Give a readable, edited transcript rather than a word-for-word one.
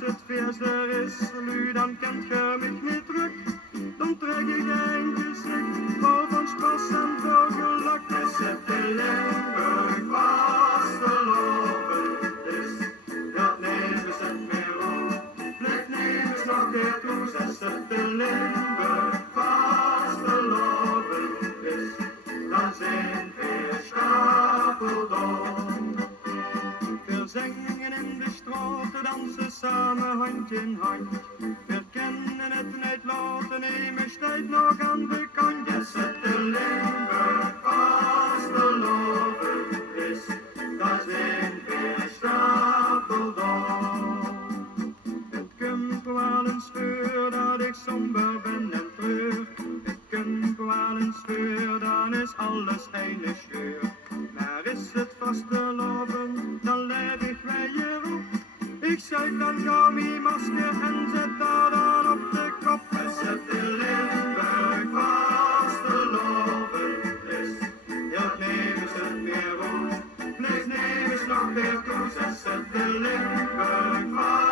het verder is, nu dan kent ge mich niet terug. Dan trek ik een gezicht vol van spas en vol geluk. Is het de Limburg Vastelaovesleedjes, dat nemen ze het meer op. Blijf nemen ze nog keer toe, is het de Limburg Vastelaovesleedjes, dan zijn we stapeld op. Veel zingen in de straten, dansen samen hand in hand. We kennen het niet laten, nemen steeds nog aan de kant. Is het de Limburg Vastelaovesleedjes, daar zijn we stapeld op. Het komt wel eens voor dat ik somber ben en treur. Het komt wel eens voor, dan is alles een scheur. Maar is het vastelovend, dan leef ik bij je op. Ik zuig dan gauw mijn masker en zet dat dan op de kop. En zet de Limburg Vastelaovesleedjes, ja nemen ze het weer op. Blijf nemen ze nog weer toe, zet de Limburg Vastelaovesleedjes.